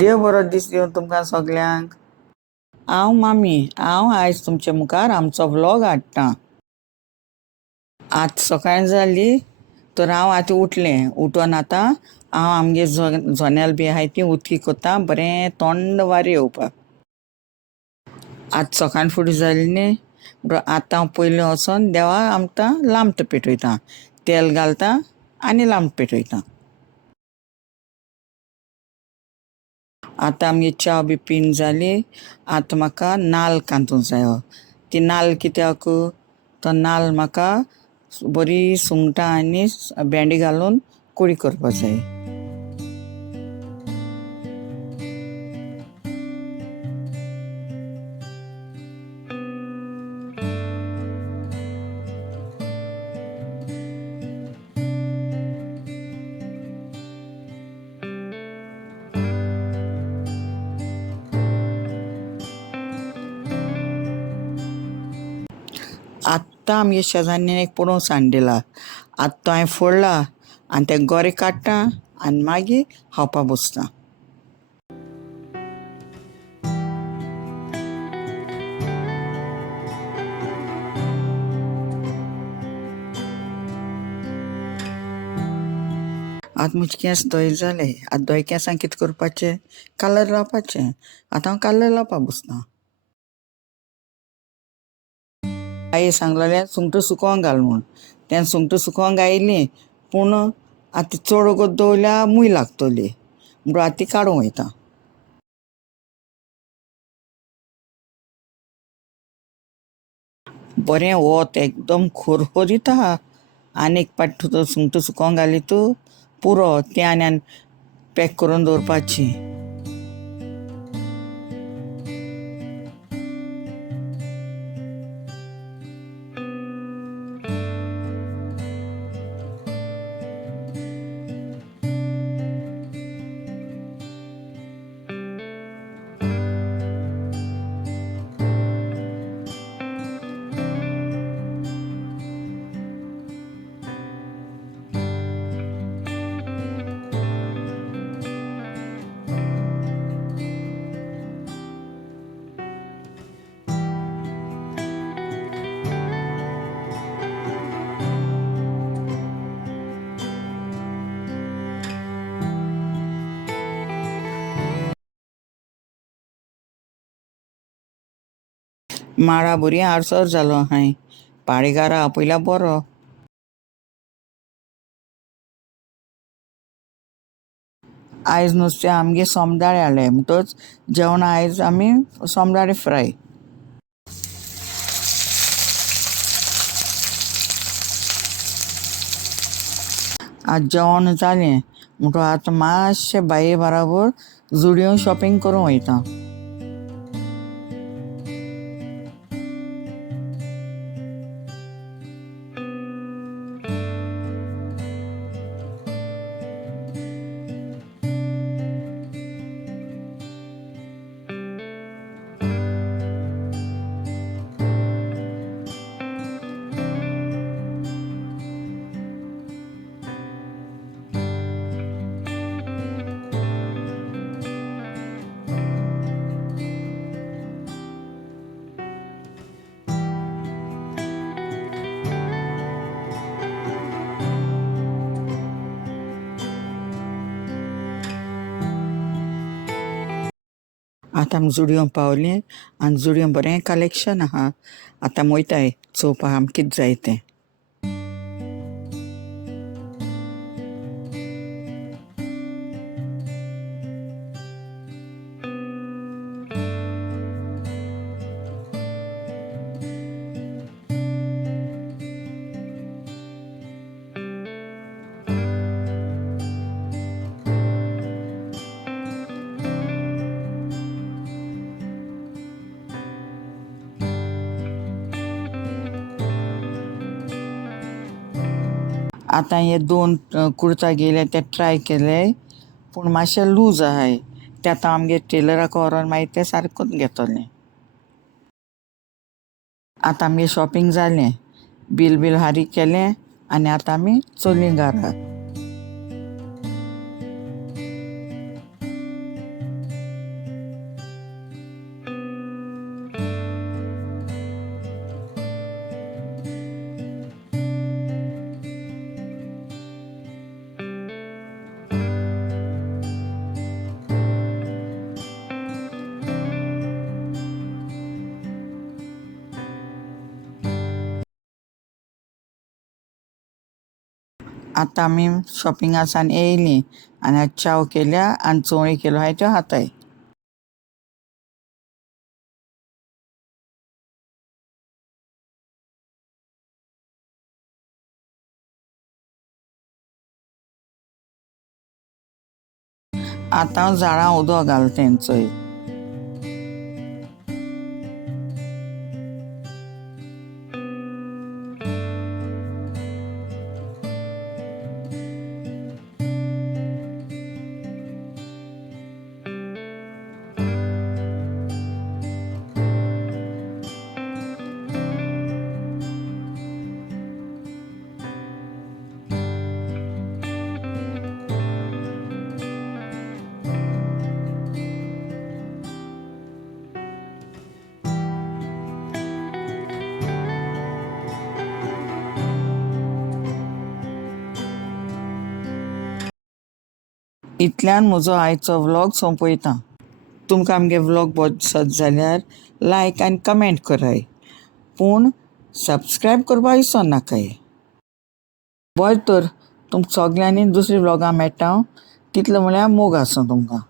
देव बरो दीस दिवं तुमकां सगल्यांक. हांव मामी. हांव आयज तुमचे मुखार आमचो व्लॉग हाडटां. आज सकाळ जाली तर हांव आतां उठलें. उठोन आतां हांव आमगे जोन्याल बी आहाय ती उदकी कोत्ता बरें थंड वारें येवपाक. आज सकाळ फुडें जाली न्ही आतां हांव पयलीं वचोन देवाक आमकां लांबट पेटयतां. तेल घालतां आनी लांबट पेटयतां. आतां आमगे च्या बी पीन जाली. आतां म्हाका नाल्ल कांतूंक जायो. ती नाल्ल कित्याक? तो नाल्ल म्हाका बरी सुंगटां आनी भेंडे घालून कुडी करपाक जाय. आत्तां आमगे शेजान्नीन एक पणस हाडिला. आतां तो हांवें फोडला आनी ते गोरे काडटा आनी मागीर खावपाक बसतां. आतां म्हजे केंस धोय जाले. आतां धोय केंसांक कितें करपाचें? कलर लावपाचें. आतां हांव कलर लावपाक बसतां. आई सांगलेलें सुंगटां सुकोवंक घाल म्हूण. तें सुंगटां सुकोवंक घायलीं पूण आतां चड वगत दवरल्यार मूय लागतली म्हणून आतां ती काडूंक वयता. बरें वत एकदम खरखरीत आहा. आनी एक पाट सुंगटां सुकोवंक घालीत पुरो ती आनी पॅक करून दवरपाची. माडा बरी आडसर जालो आहाय. पाडेकार आपयल्यार बरो. आयज नुस्तें आमगे सोमदाळे हाडले म्हणटच जेवणा आयज आमी सोमदाळे फ्राय. आज जेवण जालें म्हणटच आतां मातशें बाये बराबर जुडियो शॉपिंग करूंक वयता. आतां आमी जुडियो पावलीं आनी जुडियो बरें कलेक्शन आहा. आतां आमी वयताय चोवपाक आमकां कितें जाय तें. आतां हे 2 कुर्ता गेले ते ट्राय केले पूण मातशे लूज आहाय. ते आतां आमगे टेलराक व्हरोन मागीर ते सारकें करून घेतलें. आतां आमगे शॉपिंग जालें. बील हारीक केलें आनी आतां आमी चोयलीं घरा. आतां आमी शॉपिंगा सान येयलीं आनी आतां च्या केल्या आनी चवळी केलो आहाय त्यो खाताय. आतां हांव झाडां उदक घालता चोय. इतल्यान म्हजो आयचो व्लॉग सोंपयतां. तुमकां आमगे व्लॉग बरो दिसत जाल्यार लायक आनी कमेंट कराय, पूण सबस्क्रायब करपा विसर नाकाय. बरें तर तुमकां सगल्यांनी दुसरी व्लॉगां मेळटा. तितलें म्हळ्यार मोग आसूं तुमकां.